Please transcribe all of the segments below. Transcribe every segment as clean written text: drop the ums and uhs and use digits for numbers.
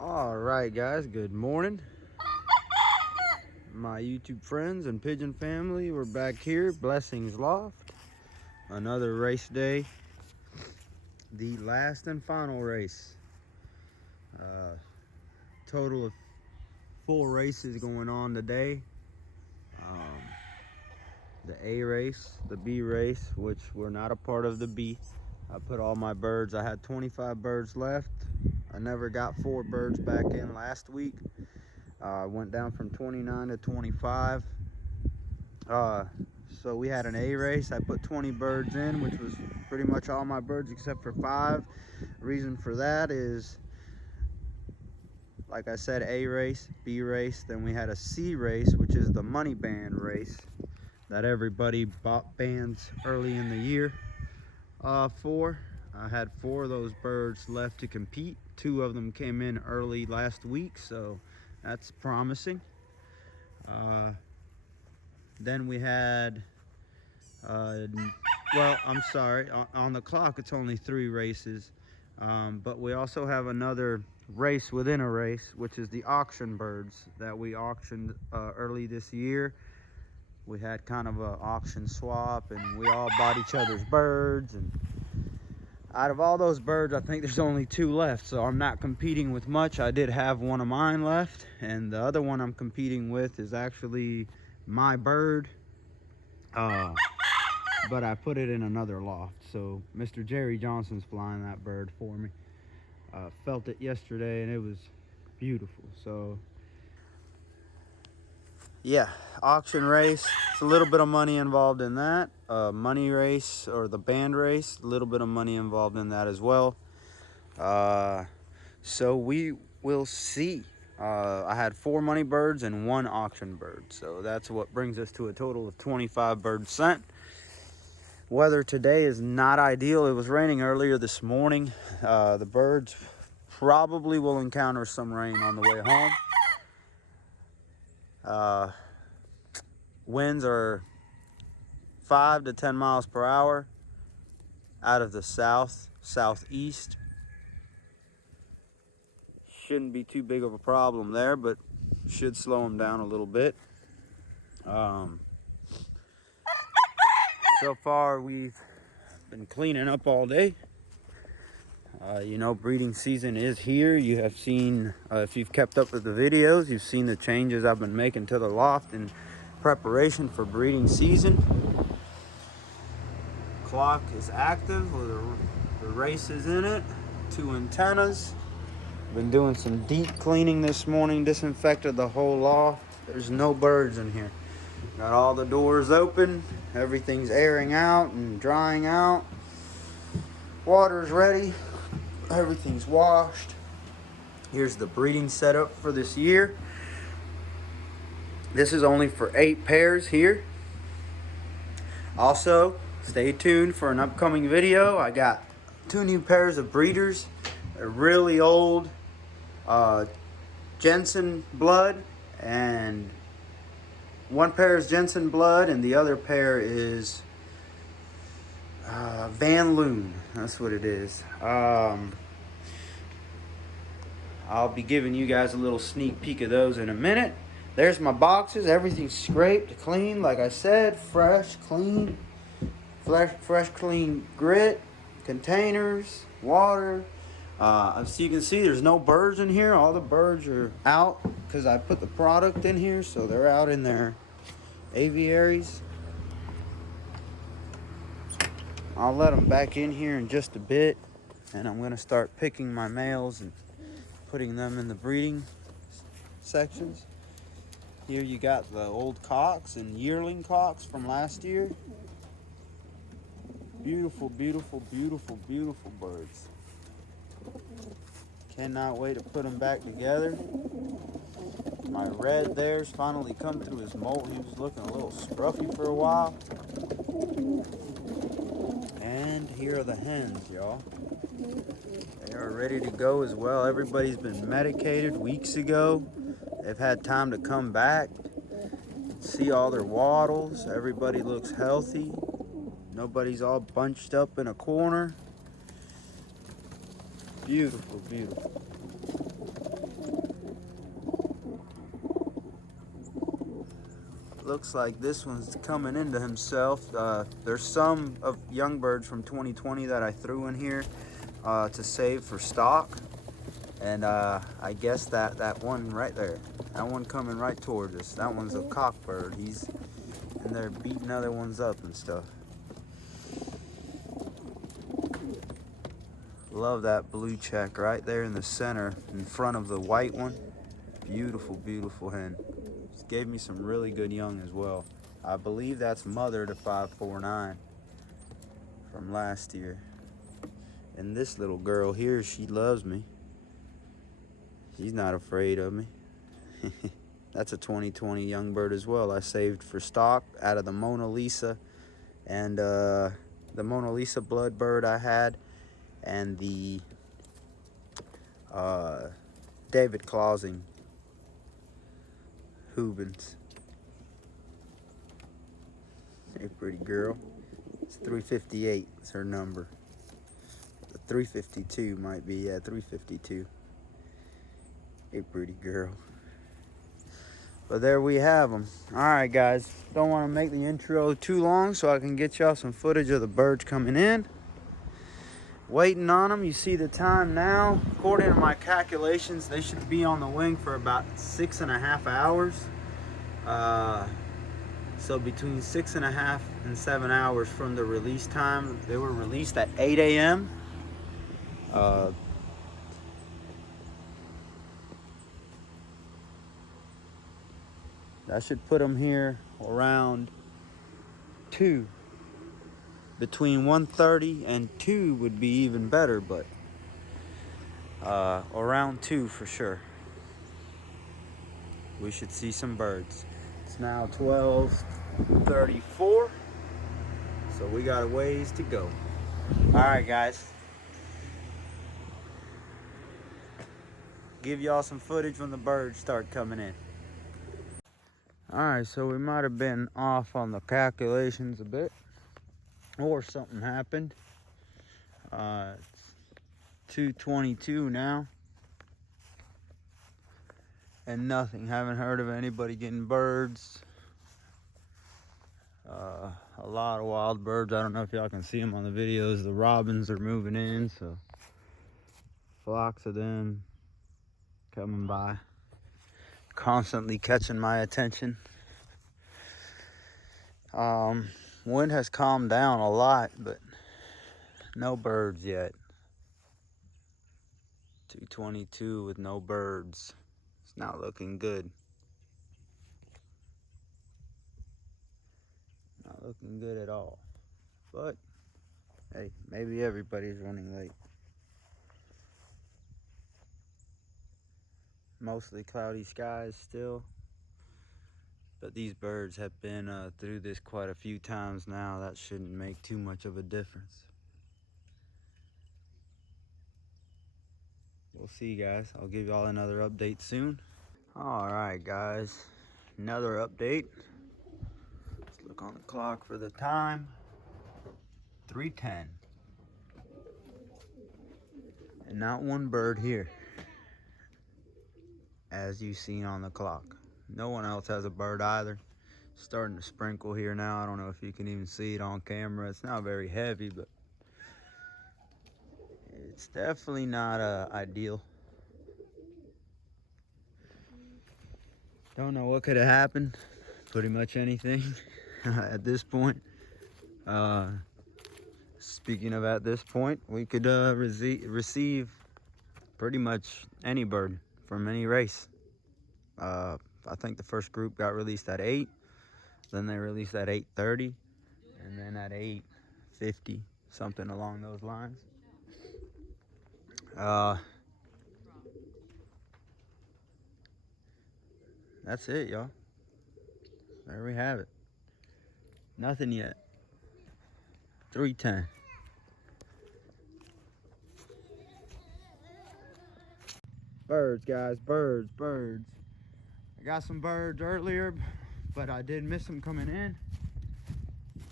All right, guys, good morning. My YouTube friends and pigeon family, we're back here, Blessings Loft. Another race day, the last and final race. Total of 4 races going on today. The A race, the B race, which we're not a part of the B. I put all my birds, I had 25 birds left. I never got 4 birds back in last week. I went down from 29 to 25. So we had an A race. I put 20 birds in, which was pretty much all my birds except for 5. Reason for that is, like I said, A race, B race. Then we had a C race, which is the money band race that everybody bought bands early in the year for. I had 4 of those birds left to compete. 2 of them came in early last week, so that's promising. Then we had, well, I'm sorry, on the clock it's only 3 races, but we also have another race within a race, which is the auction birds that we auctioned early this year. We had kind of an auction swap, and we all bought each other's birds, and out of all those birds, I think there's only 2 left, so I'm not competing with much. I did have one of mine left, and the other one I'm competing with is actually my bird, but I put it in another loft. So Mr. Jerry Johnson's flying that bird for me. Felt it yesterday, and it was beautiful. So yeah, auction race. It's a little bit of money involved in that. Money race, or the band race, a little bit of money involved in that as well. So we will see. I had 4 money birds and 1 auction bird. So that's what brings us to a total of 25 birds sent. Weather today is not ideal. It was raining earlier this morning. The birds probably will encounter some rain on the way home. Winds are 5 to 10 miles per hour out of the southeast. Shouldn't be too big of a problem there, but should slow them down a little bit. So far we've been cleaning up all day. Breeding season is here. You have seen, if you've kept up with the videos, you've seen the changes I've been making to the loft in preparation for breeding season. Clock is active with the races in it. 2 antennas. Been doing some deep cleaning this morning, disinfected the whole loft. There's no birds in here. Got all the doors open, everything's airing out and drying out. Water's ready, everything's washed. Here's the breeding setup for this year. This is only for 8 pairs here. Also, stay tuned for an upcoming video. I got 2 new pairs of breeders. They're really old Jensen blood, and one pair is Jensen blood and the other pair is Van Loon. That's what it is. I'll be giving you guys a little sneak peek of those in a minute. There's my boxes. Everything's scraped, clean, like I said, fresh, clean, clean grit, containers, water. So you can see there's no birds in here. All the birds are out because I put the product in here, so they're out in their aviaries. I'll let them back in here in just a bit, and I'm going to start picking my males and putting them in the breeding sections. Here you got the old cocks and yearling cocks from last year. Beautiful, beautiful, beautiful, beautiful birds. Cannot wait to put them back together. My red there's finally come through his molt. He was looking a little scruffy for a while. And here are the hens, y'all. They are ready to go as well. Everybody's been medicated weeks ago. They've had time to come back, see all their wattles. Everybody looks healthy. Nobody's all bunched up in a corner. Beautiful, beautiful. looks like this one's coming into himself. There's some of young birds from 2020 that I threw in here to save for stock. And I guess that one right there, that one coming right towards us, that one's a cockbird. He's in there beating other ones up and stuff. Love that blue check right there in the center in front of the white one. Beautiful, beautiful hen. Just gave me some really good young as well. I believe that's mother to 549 from last year. And this little girl here, she loves me. She's not afraid of me. That's a 2020 young bird as well. I saved for stock out of the Mona Lisa and the Mona Lisa blood bird I had, and the David Clausing Hubens. Hey, pretty girl. It's 358. It's her number. The 352 might be, yeah, 352. Hey, pretty girl. But there we have them. All right, guys. Don't want to make the intro too long, so I can get y'all some footage of the birds coming in. Waiting on them. You see the time now. According to my calculations, they should be on the wing for about 6.5 hours. So between 6.5 and 7 hours from the release time. They were released at 8 a.m. That should put them here around 2. Between 1:30 and 2 would be even better, but around 2 for sure. We should see some birds. It's now 12:34, so we got a ways to go. All right, guys. Give y'all some footage when the birds start coming in. All right, so we might have been off on the calculations a bit, or something happened. It's 2:22 now, and nothing. Haven't heard of anybody getting birds. A lot of wild birds. I don't know if y'all can see them on the videos. The robins are moving in, so flocks of them coming by, constantly catching my attention. Wind has calmed down a lot, but no birds yet. 2:22 with no birds. It's not looking good. Not looking good at all. But hey, maybe everybody's running late. Mostly cloudy skies still. But these birds have been through this quite a few times now. That shouldn't make too much of a difference. We'll see, guys. I'll give y'all another update soon. All right, guys. Another update. Let's look on the clock for the time. 3:10. And not one bird here, as you've seen on the clock. No one else has a bird either. Starting to sprinkle here now. I don't know if you can even see it on camera. It's not very heavy, but it's definitely not ideal. Don't know what could have happened. Pretty much anything at this point. Speaking of at this point, we could receive pretty much any bird from any race. I think the first group got released at 8, then they released at 8:30, and then at 8:50, something along those lines. That's it, y'all. There we have it. Nothing yet. 3:10. Birds, guys, birds. I got some birds earlier, but I did miss them coming in.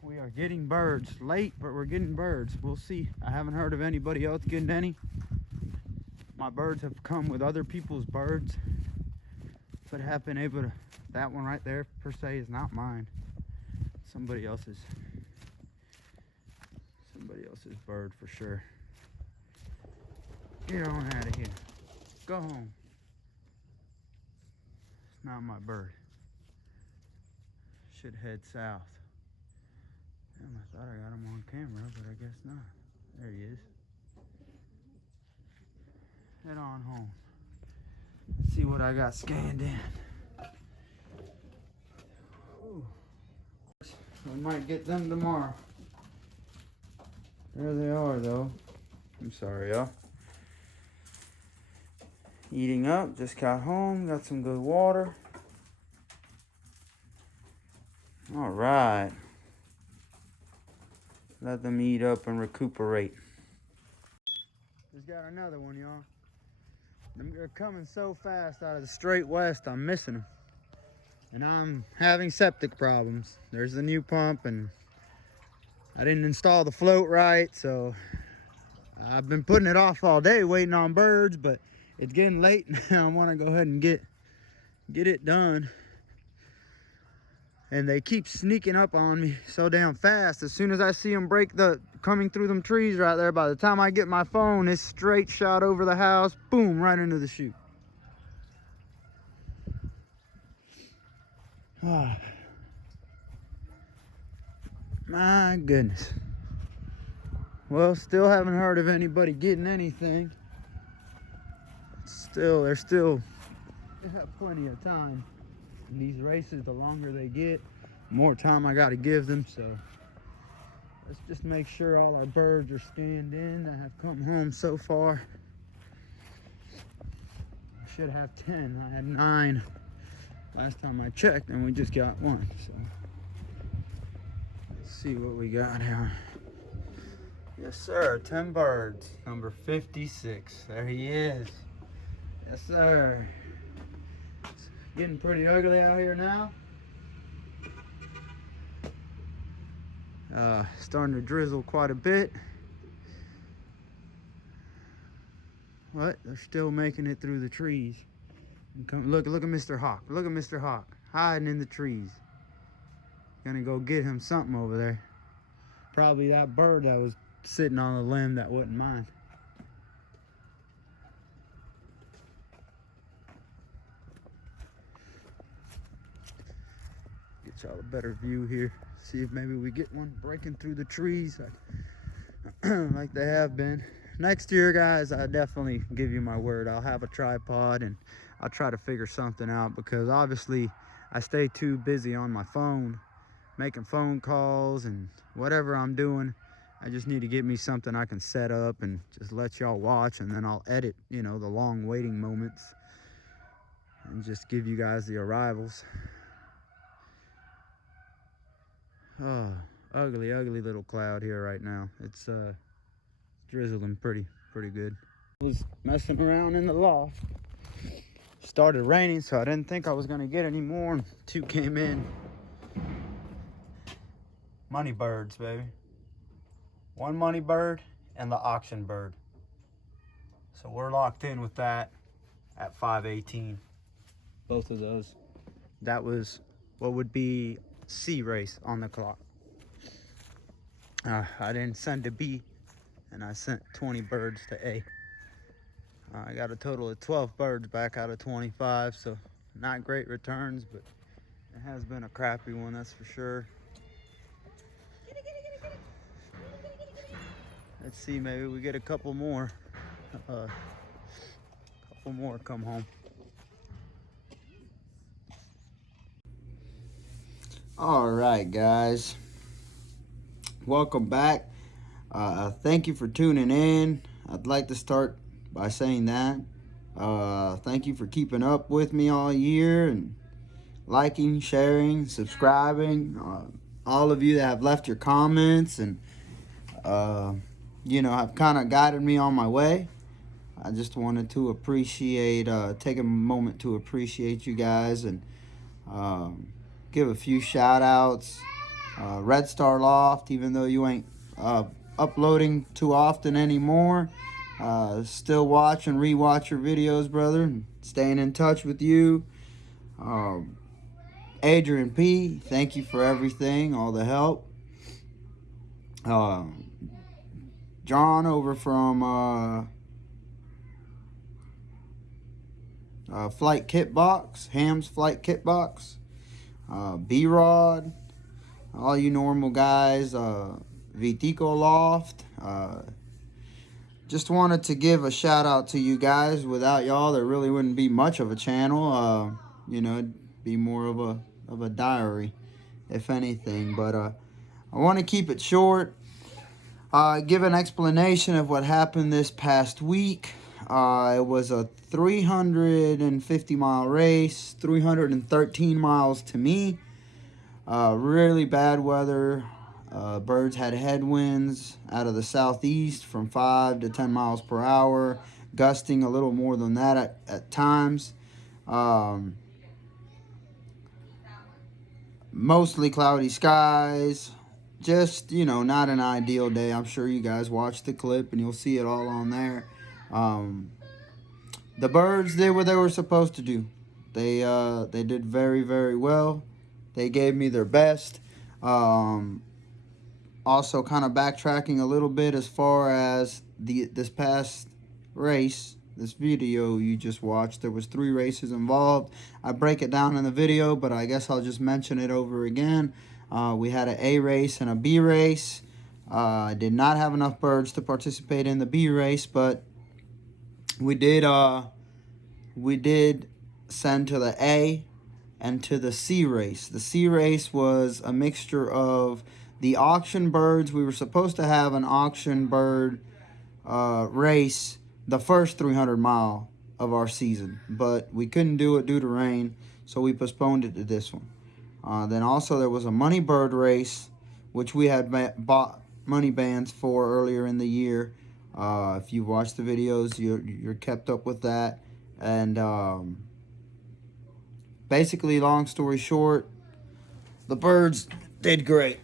We are getting birds. Late, but we're getting birds. We'll see. I haven't heard of anybody else getting any. My birds have come with other people's birds. but have been able to. That one right there per se is not mine. Somebody else's bird for sure. Get on out of here. Go home. It's not my bird. Should head south. Damn, I thought I got him on camera, but I guess not. There he is. Head on home. Let's see what I got scanned in. Whew. We might get them tomorrow. There they are, though. I'm sorry, y'all. Eating up. Just got home. Got some good water. All right. Let them eat up and recuperate. Just got another one, y'all. They're coming so fast out of the straight west, I'm missing them. And I'm having septic problems. There's the new pump, and I didn't install the float right, so I've been putting it off all day waiting on birds, but it's getting late now. I want to go ahead and get it done. And they keep sneaking up on me so damn fast. As soon as I see them coming through them trees right there, by the time I get my phone, it's straight shot over the house, boom, right into the chute. Oh, my goodness. Well, still haven't heard of anybody getting anything. They have plenty of time. And these races, the longer they get, the more time I got to give them. So let's just make sure all our birds are scanned in that have come home so far. I should have 10. I had 9 last time I checked, and we just got 1. So let's see what we got here. Yes, sir. 10 birds. Number 56. There he is. Yes, sir. Getting pretty ugly out here now. Starting to drizzle quite a bit. What? They're still making it through the trees. Look at Mr. Hawk. Look at Mr. Hawk hiding in the trees. Gonna go get him something over there. Probably that bird that was sitting on the limb that wasn't mine. Get y'all a better view here. See if maybe we get one breaking through the trees like they have been. Next year, guys, I definitely give you my word. I'll have a tripod and I'll try to figure something out, because obviously I stay too busy on my phone making phone calls and whatever I'm doing. I just need to get me something I can set up and just let y'all watch, and then I'll edit, you know, the long waiting moments and just give you guys the arrivals. Oh, ugly little cloud here right now. It's drizzling pretty good. I was messing around in the loft. Started raining, so I didn't think I was gonna get any more. 2 came in. Money birds, baby. 1 money bird and the auction bird. So we're locked in with that at 518. Both of those. That was what would be C race on the clock. I didn't send to B, and I sent 20 birds to A. I got a total of 12 birds back out of 25, so not great returns, but it has been a crappy one, that's for sure. Let's see, maybe we get a couple more. Come home. All right, guys. Welcome back. Thank you for tuning in. I'd like to start by saying that. Thank you for keeping up with me all year and liking, sharing, subscribing. All of you that have left your comments and have kind of guided me on my way. I just wanted to appreciate, take a moment to appreciate you guys and give a few shout outs. Red Star Loft, even though you ain't uploading too often anymore, still watch and rewatch your videos, brother, and staying in touch with you. Adrian P, thank you for everything, all the help. John over from Flight Kit Box, Ham's Flight Kit Box. B-Rod, all you normal guys, Vitico Loft. Just wanted to give a shout out to you guys. Without y'all, there really wouldn't be much of a channel. You know, it'd be more of a diary, if anything. But I want to keep it short. Give an explanation of what happened this past week. It was a 350-mile race, 313 miles to me. Really bad weather. Birds had headwinds out of the southeast from 5 to 10 miles per hour, gusting a little more than that at times. Mostly cloudy skies. Just, you know, not an ideal day. I'm sure you guys watched the clip and you'll see it all on there. The birds did what they were supposed to do. They did very, very well. They gave me their best. Also, kind of backtracking a little bit as far as this past race, this video you just watched. There was 3 races involved. I break it down in the video, but I guess I'll just mention it over again. We had an A race and a B race. I did not have enough birds to participate in the B race, but we did send to the A and to the C race. The C race was a mixture of the auction birds. We were supposed to have an auction bird race the first 300-mile of our season, but we couldn't do it due to rain, so we postponed it to this one. Then also there was a money bird race, which we had bought money bands for earlier in the year. If you watch the videos, you're kept up with that. And basically, long story short, the birds did great.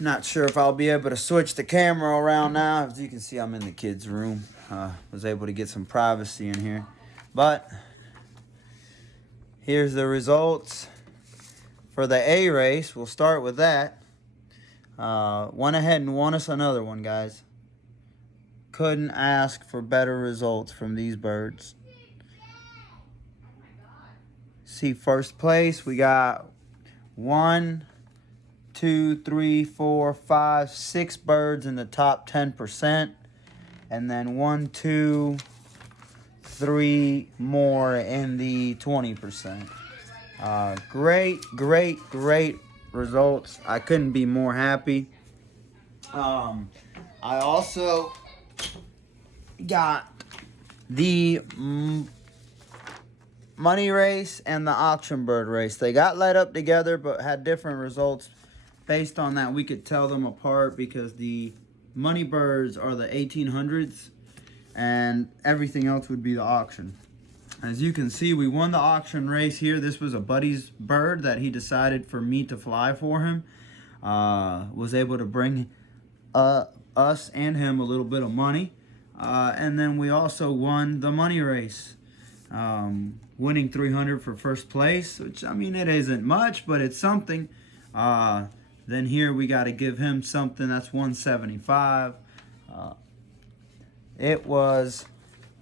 Not sure if I'll be able to switch the camera around now. As you can see, I'm in the kids' room. Was able to get some privacy in here. But here's the results for the A race. We'll start with that. Went ahead and won us another one, guys. Couldn't ask for better results from these birds. See, first place, we got 1, 2, 3, 4, 5, 6 birds in the top 10%. And then 1, 2, 3 more in the 20%. Great results. I couldn't be more happy. I also got the money race and the auction bird race. They got led up together but had different results. Based on that, we could tell them apart because the money birds are the 1800s and everything else would be the auction. As you can see, we won the auction race here. This was a buddy's bird that he decided for me to fly for him. Was able to bring us and him a little bit of money. And then we also won the money race. Winning 300 for first place, which, I mean, it isn't much, but it's something. Then here we got to give him something. That's 175. It was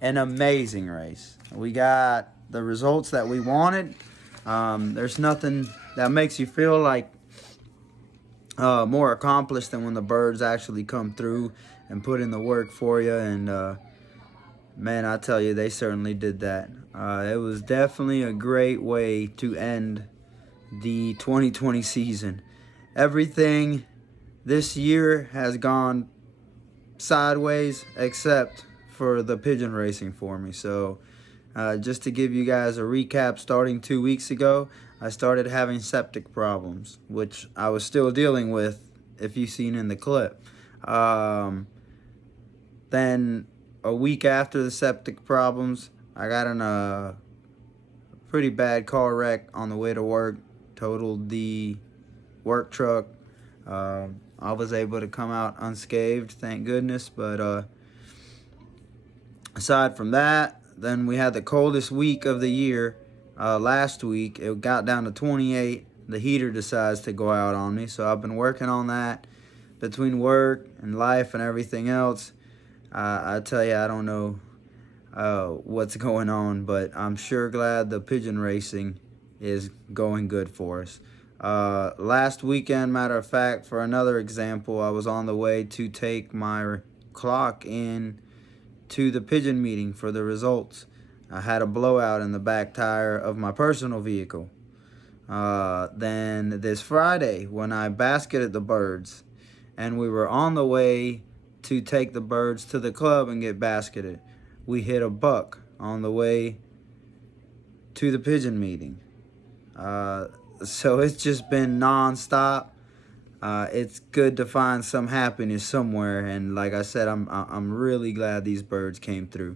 an amazing race. We got the results that we wanted. There's nothing that makes you feel like more accomplished than when the birds actually come through and put in the work for you. And man, I tell you, they certainly did that. It was definitely a great way to end the 2020 season. Everything this year has gone sideways except for the pigeon racing for me. So just to give you guys a recap, starting 2 weeks ago, I started having septic problems, which I was still dealing with, if you've seen in the clip. Then a week after the septic problems, I got in a pretty bad car wreck on the way to work, totaled the work truck. I was able to come out unscathed, thank goodness. But aside from that, then we had the coldest week of the year last week. It got down to 28. The heater decides to go out on me, so I've been working on that between work and life and everything else. I tell you, I don't know what's going on, but I'm sure glad the pigeon racing is going good for us. Last weekend, matter of fact, for another example, I was on the way to take my clock in to the pigeon meeting for the results. I had a blowout in the back tire of my personal vehicle. Then this Friday, when I basketed the birds and we were on the way to take the birds to the club and get basketed, we hit a buck on the way to the pigeon meeting. So it's just been non-stop. It's good to find some happiness somewhere, and like I said, I'm really glad these birds came through.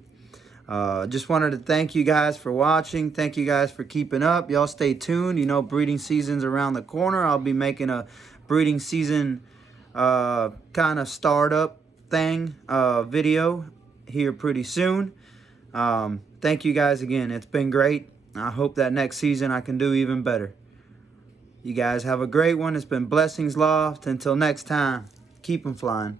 Just wanted to thank you guys for watching. Thank you guys for keeping up. Y'all stay tuned. You know, breeding season's around the corner. I'll be making a breeding season kind of startup thing video here pretty soon. Thank you guys again. It's been great. I hope that next season I can do even better. You guys have a great one. It's been Blessings Loft. Until next time, keep 'em flying.